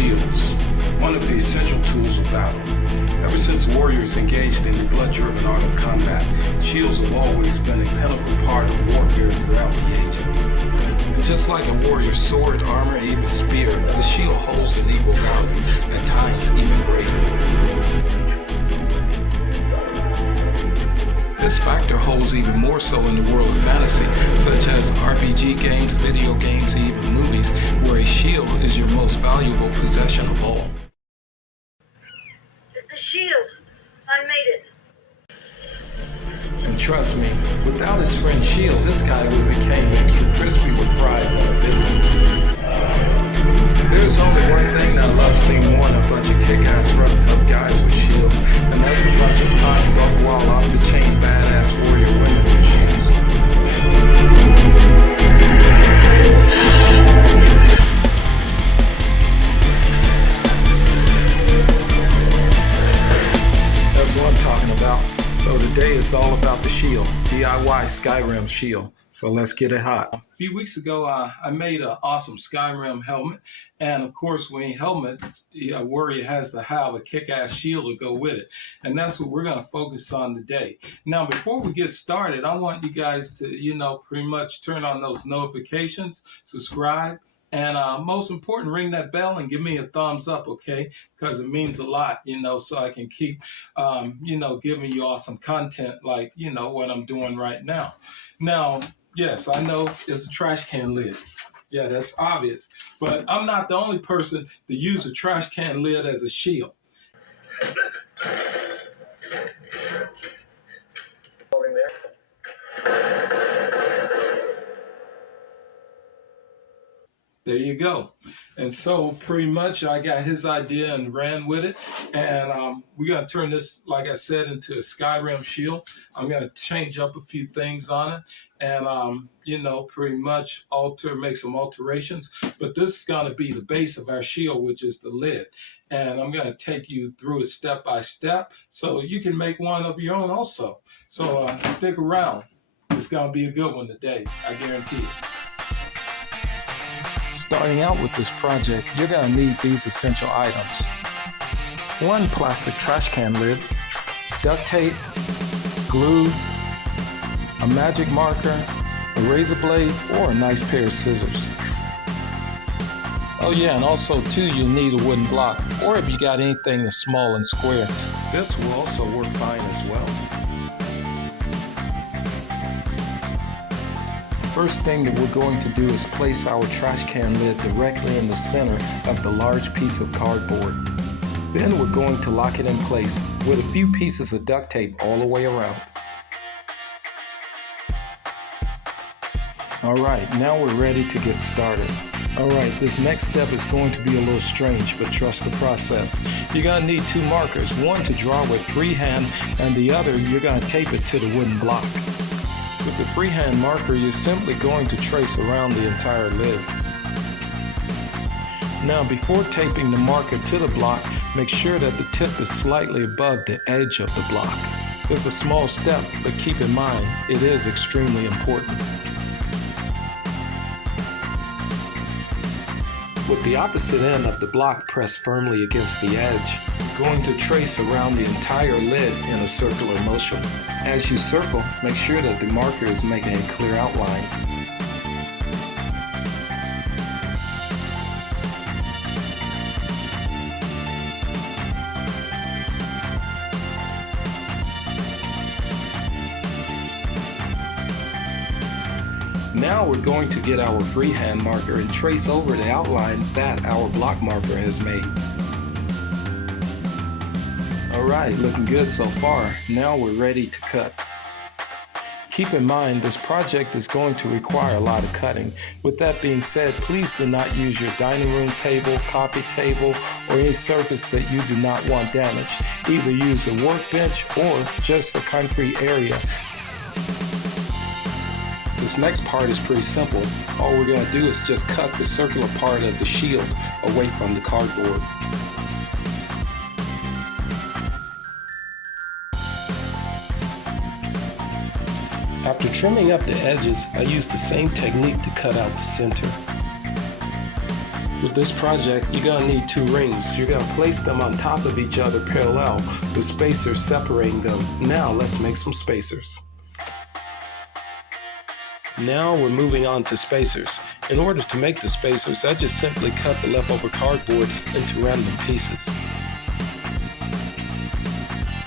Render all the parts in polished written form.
Shields, one of the essential tools of battle. Ever since warriors engaged in the blood-driven art of combat, shields have always been a pinnacle part of warfare throughout the ages. And just like a warrior's sword, armor, and even spear, the shield holds an equal value, at times even greater. This factor holds even more so in the world of fantasy, such as RPG games, video games, and even movies, where a shield is your most valuable possession of all. It's a shield. I made it. And trust me, without his friend's shield, this guy would have became extra crispy with fries and a biscuit. There's only one thing that I love seeing more than a bunch of kick-ass rough tough guys with shields, and that's a bunch of top buck wall off the chain badass warrior women with shields. That's what I'm talking about. So today is all about the shield, DIY Skyrim shield. So let's get it hot. A few weeks ago, I made an awesome Skyrim helmet. And of course, when a helmet, a warrior has to have a kick-ass shield to go with it. And that's what we're going to focus on today. Now, before we get started, I want you guys to, pretty much turn on those notifications, subscribe, and most important, ring that bell and give me a thumbs up, okay? Because it means a lot, so I can keep, giving you awesome content like, what I'm doing right now. Now, yes, I know it's a trash can lid. Yeah, that's obvious. But I'm not the only person to use a trash can lid as a shield. There you go. And so pretty much I got his idea and ran with it. And we're going to turn this, like I said, into a Skyrim shield. I'm going to change up a few things on it and, pretty much make some alterations. But this is going to be the base of our shield, which is the lid. And I'm going to take you through it step by step so you can make one of your own also. So stick around. It's going to be a good one today. I guarantee it. Starting out with this project, you're going to need these essential items. One plastic trash can lid, duct tape, glue, a magic marker, a razor blade, or a nice pair of scissors. Oh yeah, and also too, you'll need a wooden block, or if you got anything that's small and square, this will also work fine as well. First thing that we're going to do is place our trash can lid directly in the center of the large piece of cardboard. Then we're going to lock it in place with a few pieces of duct tape all the way around. Alright, now we're ready to get started. Alright, this next step is going to be a little strange, but trust the process. You're going to need two markers, one to draw with freehand and the other you're going to tape it to the wooden block. With the freehand marker, you're simply going to trace around the entire lid. Now, before taping the marker to the block, make sure that the tip is slightly above the edge of the block. It's a small step, but keep in mind, it is extremely important. With the opposite end of the block pressed firmly against the edge, you're going to trace around the entire lid in a circular motion. As you circle, make sure that the marker is making a clear outline. Now we're going to get our freehand marker and trace over the outline that our block marker has made. Alright, looking good so far. Now we're ready to cut. Keep in mind, this project is going to require a lot of cutting. With that being said, please do not use your dining room table, coffee table, or any surface that you do not want damaged. Either use a workbench or just a concrete area. This next part is pretty simple. All we're going to do is just cut the circular part of the shield away from the cardboard. After trimming up the edges, I used the same technique to cut out the center. With this project, you're gonna need 2 rings. You're gonna place them on top of each other parallel with spacers separating them. Now let's make some spacers. Now we're moving on to spacers. In order to make the spacers, I just simply cut the leftover cardboard into random pieces.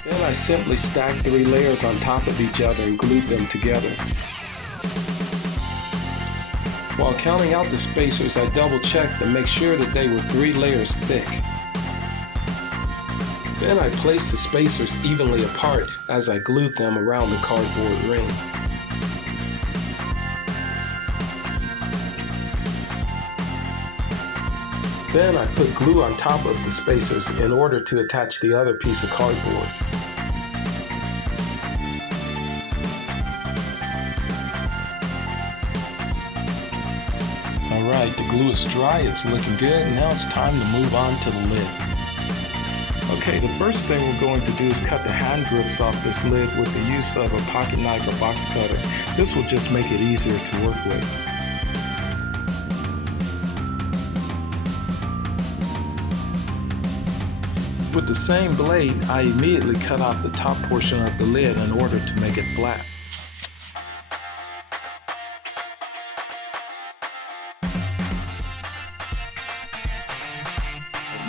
Then I simply stacked 3 layers on top of each other and glued them together. While counting out the spacers, I double-checked to make sure that they were 3 layers thick. Then I placed the spacers evenly apart as I glued them around the cardboard ring. Then I put glue on top of the spacers in order to attach the other piece of cardboard. Alright, the glue is dry, it's looking good. Now it's time to move on to the lid. Okay, the first thing we're going to do is cut the hand grips off this lid with the use of a pocket knife or box cutter. This will just make it easier to work with. With the same blade, I immediately cut off the top portion of the lid in order to make it flat.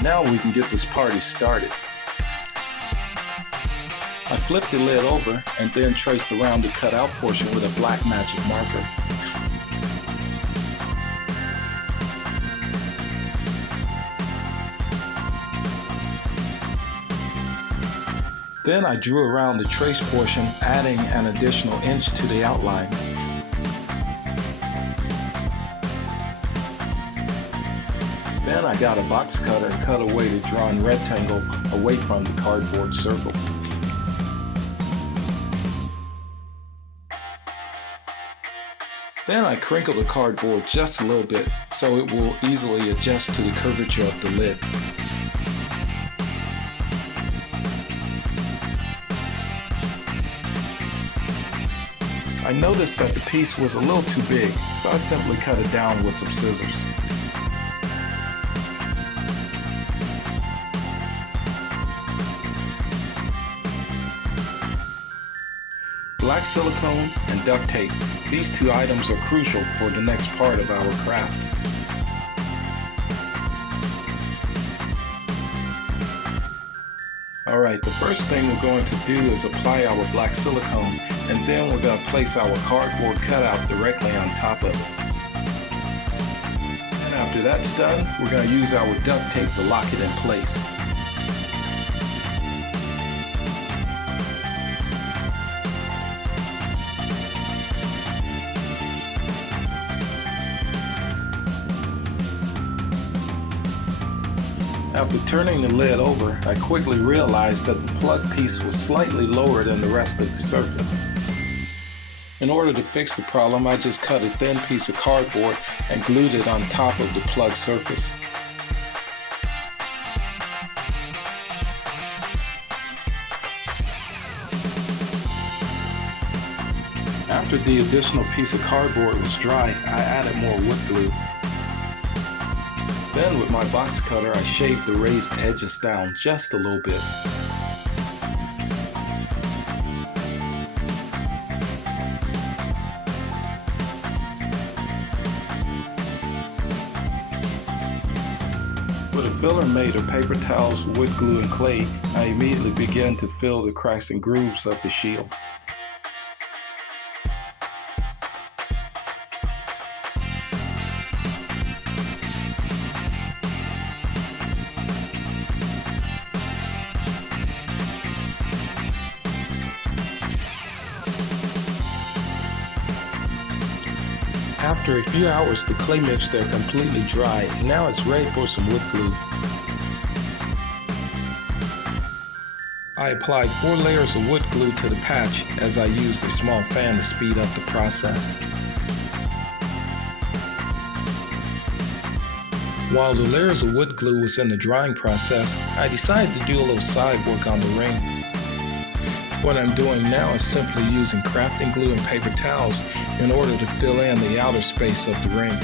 Now we can get this party started. I flipped the lid over and then traced around the cut out portion with a black magic marker. Then I drew around the trace portion, adding an additional inch to the outline. Then I got a box cutter and cut away the drawn rectangle away from the cardboard circle. Then I crinkled the cardboard just a little bit so it will easily adjust to the curvature of the lid. I noticed that the piece was a little too big, so I simply cut it down with some scissors. Black silicone and duct tape. These 2 items are crucial for the next part of our craft. Alright, the first thing we're going to do is apply our black silicone, and then we're going to place our cardboard cutout directly on top of it. And after that's done, we're going to use our duct tape to lock it in place. After turning the lid over, I quickly realized that the plug piece was slightly lower than the rest of the surface. In order to fix the problem, I just cut a thin piece of cardboard and glued it on top of the plug surface. After the additional piece of cardboard was dry, I added more wood glue. Then with my box cutter, I shaved the raised edges down just a little bit. With a filler made of paper towels, wood glue, and clay, I immediately began to fill the cracks and grooves of the shield. After a few hours, the clay mixture is completely dry. Now it's ready for some wood glue. I applied 4 layers of wood glue to the patch as I used a small fan to speed up the process. While the layers of wood glue was in the drying process, I decided to do a little side work on the ring. What I'm doing now is simply using crafting glue and paper towels in order to fill in the outer space of the ring.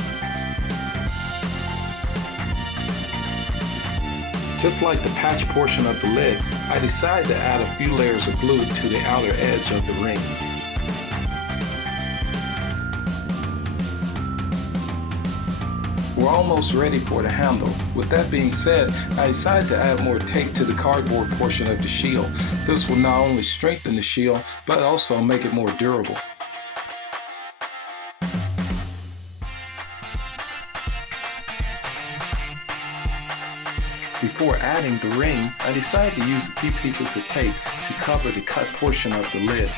Just like the patch portion of the lid, I decided to add a few layers of glue to the outer edge of the ring. We're almost ready for the handle. With that being said, I decided to add more tape to the cardboard portion of the shield. This will not only strengthen the shield, but also make it more durable. Before adding the ring, I decided to use a few pieces of tape to cover the cut portion of the lid.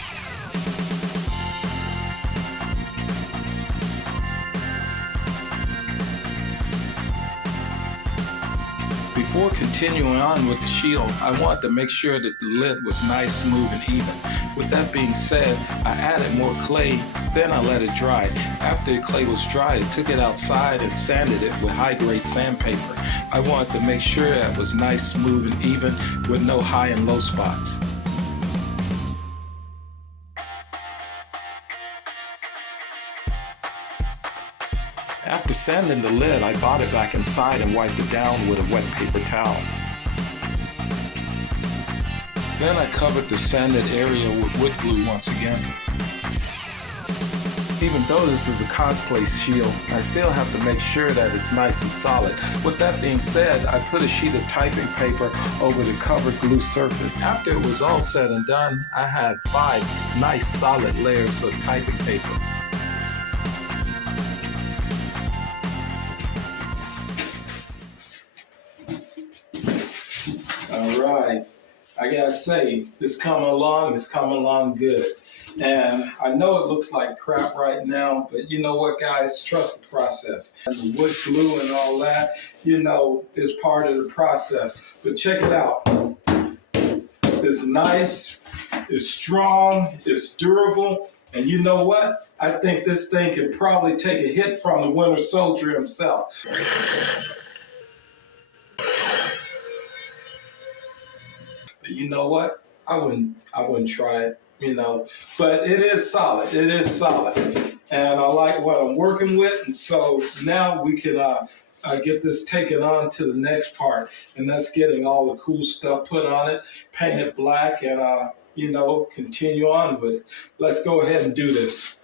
Before continuing on with the shield, I wanted to make sure that the lid was nice, smooth, and even. With that being said, I added more clay, then I let it dry. After the clay was dry, I took it outside and sanded it with high-grade sandpaper. I wanted to make sure that it was nice, smooth, and even with no high and low spots. After sanding the lid, I brought it back inside and wiped it down with a wet paper towel. Then I covered the sanded area with wood glue once again. Even though this is a cosplay shield, I still have to make sure that it's nice and solid. With that being said, I put a sheet of typing paper over the covered glue surface. After it was all said and done, I had 5 nice solid layers of typing paper. Alright, I gotta say, it's coming along good. And I know it looks like crap right now, but you know what, guys, trust the process. And the wood glue and all that, you know, is part of the process. But check it out. It's nice, it's strong, it's durable, and you know what? I think this thing could probably take a hit from the Winter Soldier himself. But you know what? I wouldn't try it, you know. But it is solid. And I like what I'm working with. And so now we can get this taken on to the next part. And that's getting all the cool stuff put on it, paint it black, and you know, continue on with it. Let's go ahead and do this.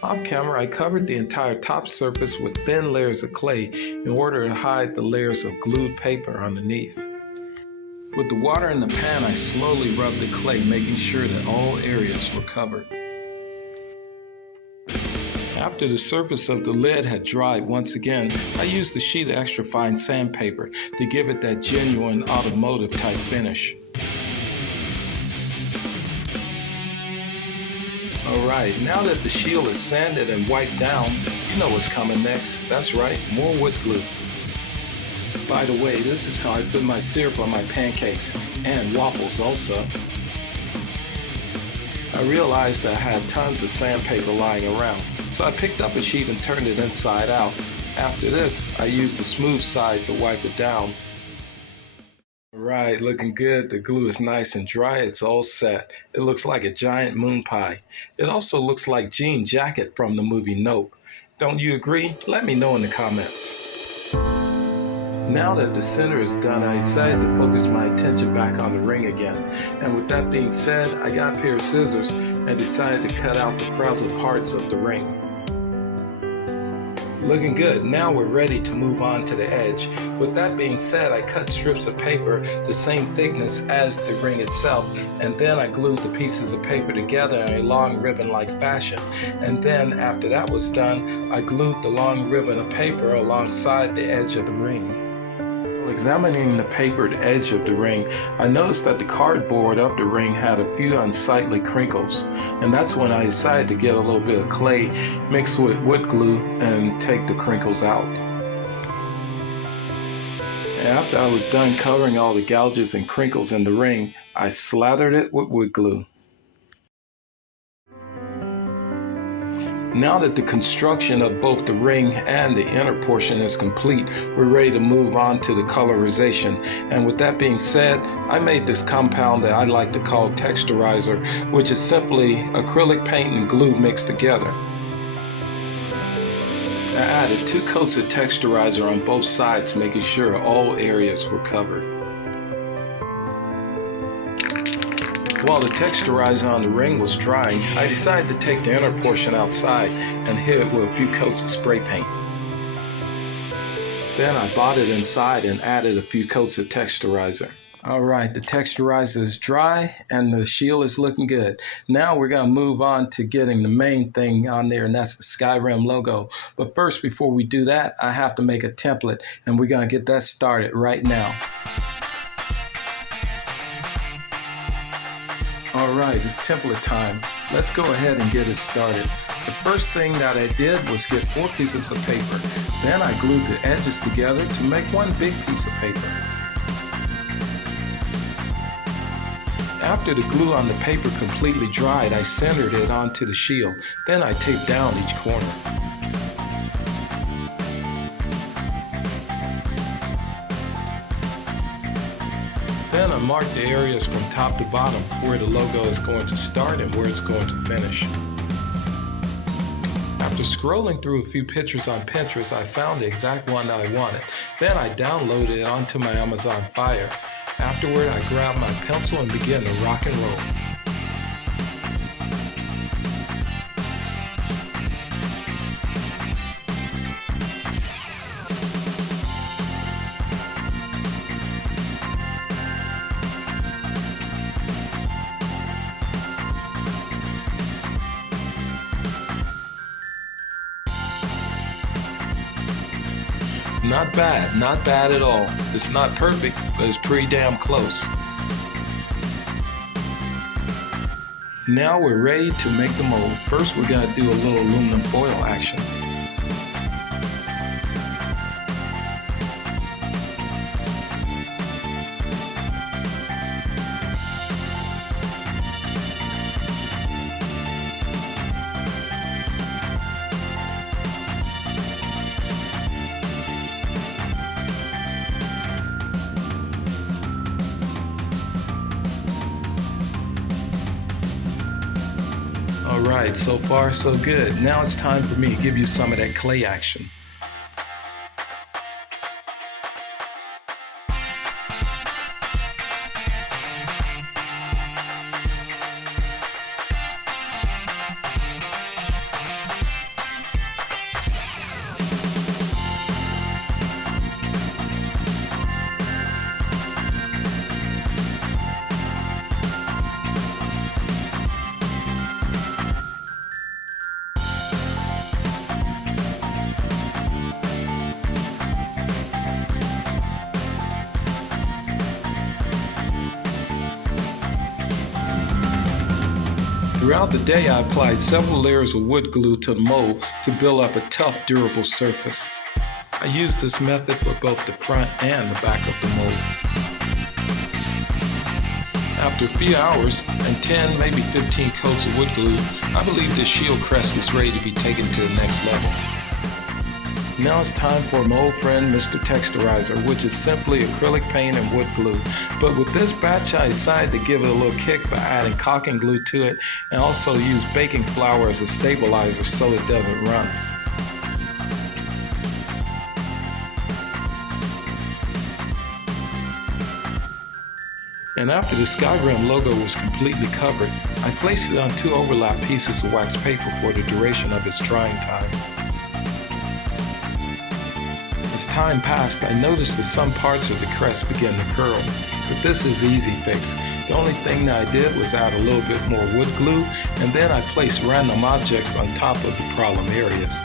Off camera, I covered the entire top surface with thin layers of clay in order to hide the layers of glued paper underneath. With the water in the pan, I slowly rubbed the clay, making sure that all areas were covered. After the surface of the lid had dried once again, I used a sheet of extra fine sandpaper to give it that genuine automotive type finish. Alright, now that the shield is sanded and wiped down, you know what's coming next. That's right, more wood glue. By the way, this is how I put my syrup on my pancakes and waffles also. I realized that I had tons of sandpaper lying around, so I picked up a sheet and turned it inside out. After this, I used the smooth side to wipe it down. Alright, looking good. The glue is nice and dry. It's all set. It looks like a giant moon pie. It also looks like Jean Jacket from the movie Nope. Don't you agree? Let me know in the comments. Now that the center is done, I decided to focus my attention back on the ring again. And with that being said, I got a pair of scissors and decided to cut out the frazzled parts of the ring. Looking good. Now we're ready to move on to the edge. With that being said, I cut strips of paper the same thickness as the ring itself, and then I glued the pieces of paper together in a long ribbon-like fashion. And then after that was done, I glued the long ribbon of paper alongside the edge of the ring. Examining the papered edge of the ring, I noticed that the cardboard of the ring had a few unsightly crinkles, and that's when I decided to get a little bit of clay mixed with wood glue and take the crinkles out. After I was done covering all the gouges and crinkles in the ring, I slathered it with wood glue. Now that the construction of both the ring and the inner portion is complete, we're ready to move on to the colorization. And with that being said, I made this compound that I like to call texturizer, which is simply acrylic paint and glue mixed together. I added 2 coats of texturizer on both sides, making sure all areas were covered. While the texturizer on the ring was drying, I decided to take the inner portion outside and hit it with a few coats of spray paint. Then I bought it inside and added a few coats of texturizer. Alright, the texturizer is dry and the shield is looking good. Now we're going to move on to getting the main thing on there, and that's the Skyrim logo. But first, before we do that, I have to make a template, and we're going to get that started right now. Alright, it's template time. Let's go ahead and get it started. The first thing that I did was get 4 pieces of paper. Then I glued the edges together to make one big piece of paper. After the glue on the paper completely dried, I centered it onto the shield. Then I taped down each corner. Then I marked the areas from top to bottom where the logo is going to start and where it's going to finish. After scrolling through a few pictures on Pinterest, I found the exact one that I wanted. Then I downloaded it onto my Amazon Fire. Afterward, I grabbed my pencil and began to rock and roll. Not bad at all. It's not perfect, but it's pretty damn close. Now we're ready to make the mold. First, we're going to do a little aluminum foil action. Alright, so far so good. Now it's time for me to give you some of that clay action. Throughout the day, I applied several layers of wood glue to the mold to build up a tough, durable surface. I used this method for both the front and the back of the mold. After a few hours and 10, maybe 15 coats of wood glue, I believe this shield crest is ready to be taken to the next level. Now it's time for my old friend Mr. Texturizer, which is simply acrylic paint and wood glue. But with this batch, I decided to give it a little kick by adding caulking glue to it and also use baking flour as a stabilizer so it doesn't run. And after the Skyrim logo was completely covered, I placed it on 2 overlap pieces of wax paper for the duration of its drying time. As time passed, I noticed that some parts of the crest began to curl, but this is an easy fix. The only thing that I did was add a little bit more wood glue, and then I placed random objects on top of the problem areas.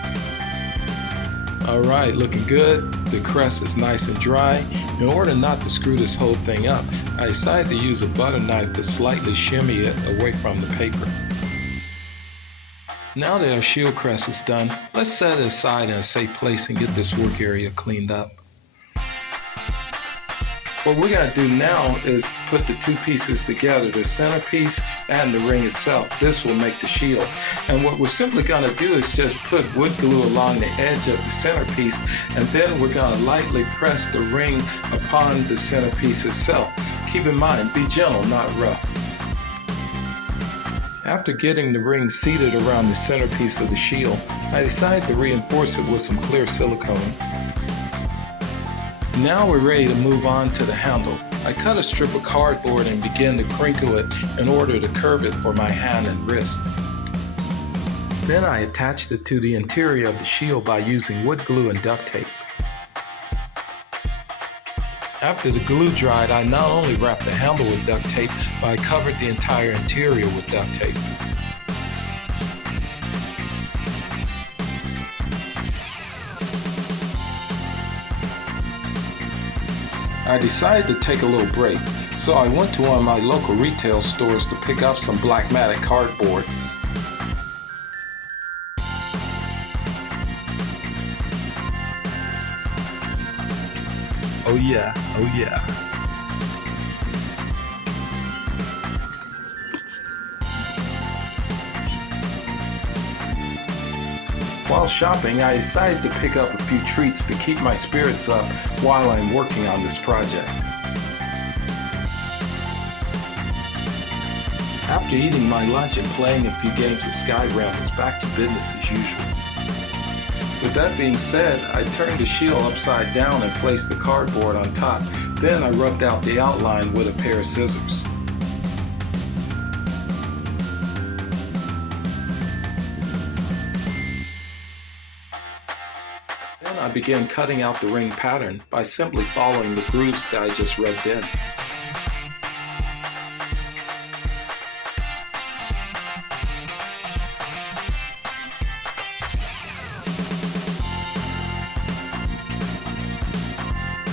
Alright, looking good. The crest is nice and dry. In order not to screw this whole thing up, I decided to use a butter knife to slightly shimmy it away from the paper. Now that our shield crest is done, let's set it aside in a safe place and get this work area cleaned up. What we're going to do now is put the 2 pieces together, the centerpiece and the ring itself. This will make the shield. And what we're simply going to do is just put wood glue along the edge of the centerpiece, and then we're going to lightly press the ring upon the centerpiece itself. Keep in mind, be gentle, not rough. After getting the ring seated around the centerpiece of the shield, I decided to reinforce it with some clear silicone. Now we're ready to move on to the handle. I cut a strip of cardboard and began to crinkle it in order to curve it for my hand and wrist. Then I attached it to the interior of the shield by using wood glue and duct tape. After the glue dried, I not only wrapped the handle with duct tape, but I covered the entire interior with duct tape. I decided to take a little break, so I went to one of my local retail stores to pick up some black matte cardboard. Oh yeah, oh yeah. While shopping, I decided to pick up a few treats to keep my spirits up while I'm working on this project. After eating my lunch and playing a few games of Skyrim, it's back to business as usual. With that being said, I turned the shield upside down and placed the cardboard on top. Then I rubbed out the outline with a pair of scissors. Then I began cutting out the ring pattern by simply following the grooves that I just rubbed in.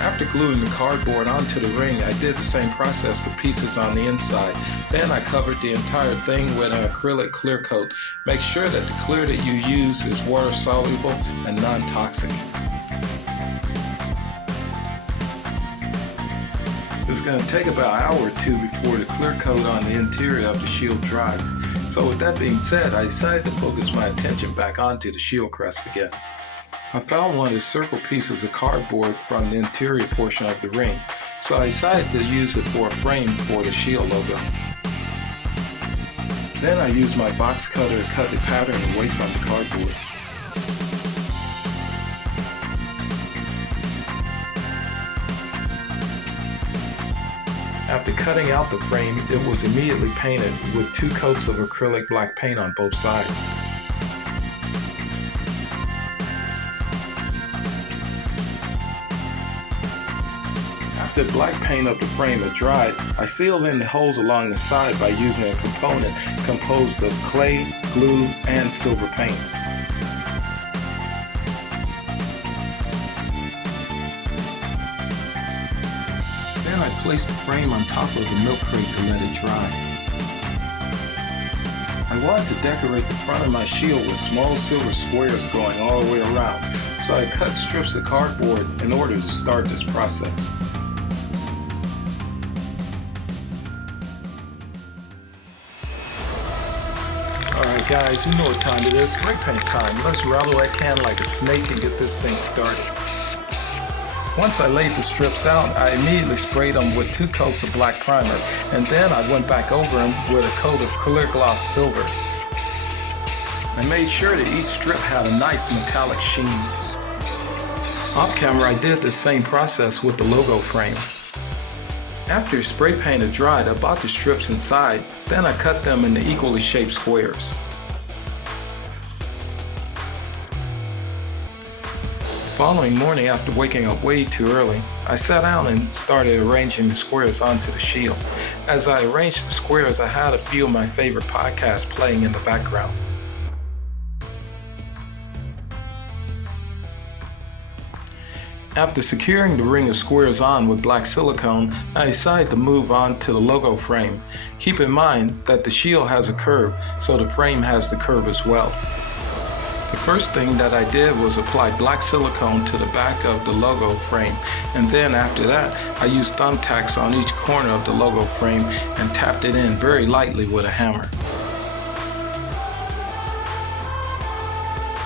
After gluing the cardboard onto the ring, I did the same process for pieces on the inside. Then I covered the entire thing with an acrylic clear coat. Make sure that the clear that you use is water soluble and non-toxic. It's going to take about an hour or two before the clear coat on the interior of the shield dries. So with that being said, I decided to focus my attention back onto the shield crest again. I found one of the circle pieces of cardboard from the interior portion of the ring, so I decided to use it for a frame for the shield logo. Then I used my box cutter to cut the pattern away from the cardboard. After cutting out the frame, it was immediately painted with 2 coats of acrylic black paint on both sides. After the black paint of the frame had dried, I sealed in the holes along the side by using a component composed of clay, glue, and silver paint. Then I placed the frame on top of the milk crate to let it dry. I wanted to decorate the front of my shield with small silver squares going all the way around, so I cut strips of cardboard in order to start this process. Alright guys, you know what time it is. Spray paint time. Let's rattle that can like a snake and get this thing started. Once I laid the strips out, I immediately sprayed them with 2 coats of black primer, and then I went back over them with a coat of clear gloss silver. I made sure that each strip had a nice metallic sheen. Off camera, I did the same process with the logo frame. After spray paint had dried, I bought the strips inside, then I cut them into equally shaped squares. The following morning, after waking up way too early, I sat down and started arranging the squares onto the shield. As I arranged the squares, I had a few of my favorite podcasts playing in the background. After securing the ring of squares on with black silicone, I decided to move on to the logo frame. Keep in mind that the shield has a curve, so the frame has the curve as well. The first thing that I did was apply black silicone to the back of the logo frame, and then after that, I used thumbtacks on each corner of the logo frame and tapped it in very lightly with a hammer.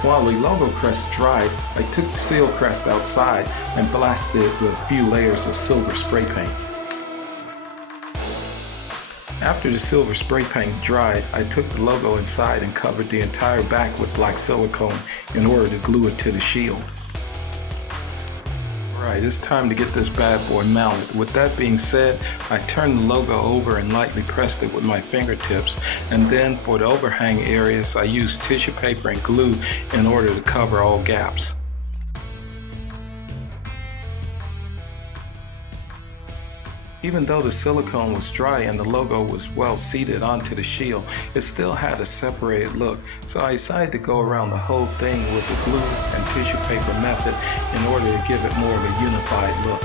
While the logo crest dried, I took the seal crest outside and blasted it with a few layers of silver spray paint. After the silver spray paint dried, I took the logo inside and covered the entire back with black silicone in order to glue it to the shield. Alright, it's time to get this bad boy mounted. With that being said, I turned the logo over and lightly pressed it with my fingertips, and then for the overhang areas I used tissue paper and glue in order to cover all gaps. Even though the silicone was dry and the logo was well seated onto the shield, it still had a separated look, so I decided to go around the whole thing with the glue and tissue paper method in order to give it more of a unified look.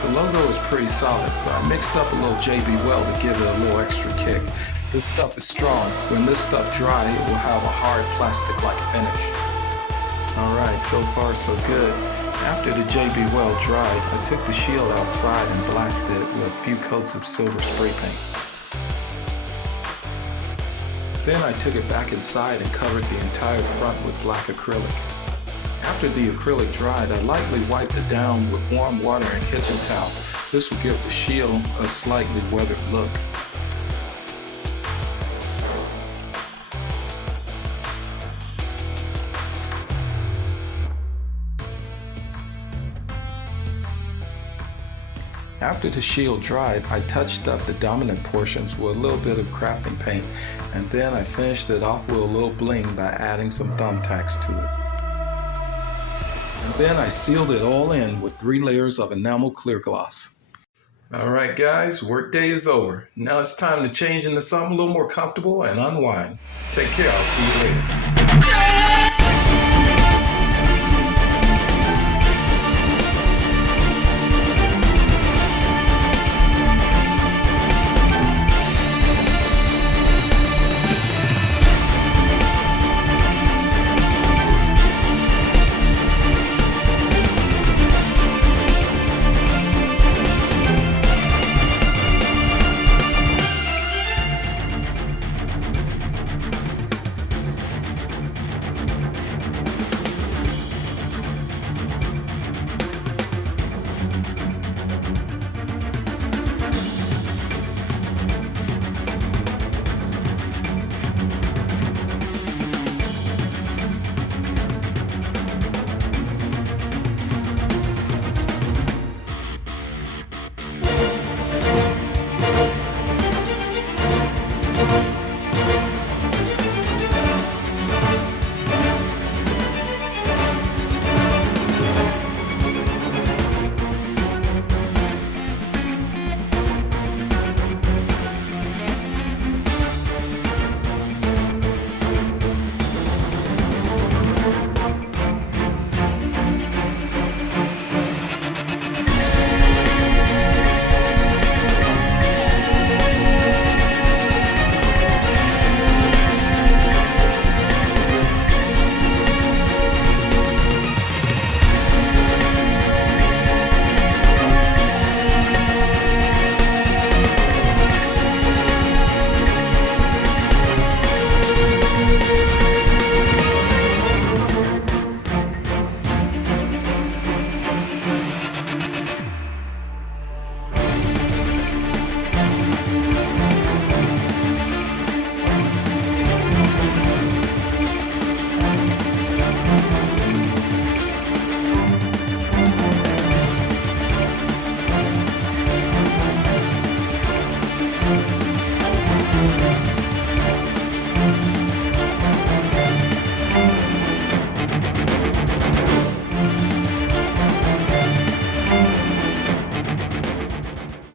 The logo is pretty solid, but I mixed up a little JB Weld to give it a little extra kick. This stuff is strong. When this stuff dries, it will have a hard plastic-like finish. Alright, so far so good. After the JB Weld dried, I took the shield outside and blasted it with a few coats of silver spray paint. Then I took it back inside and covered the entire front with black acrylic. After the acrylic dried, I lightly wiped it down with warm water and kitchen towel. This will give the shield a slightly weathered look. After the shield dried, I touched up the dominant portions with a little bit of crafting paint, and then I finished it off with a little bling by adding some thumbtacks to it. And then I sealed it all in with 3 layers of enamel clear gloss. Alright guys, workday is over. Now it's time to change into something a little more comfortable and unwind. Take care, I'll see you later.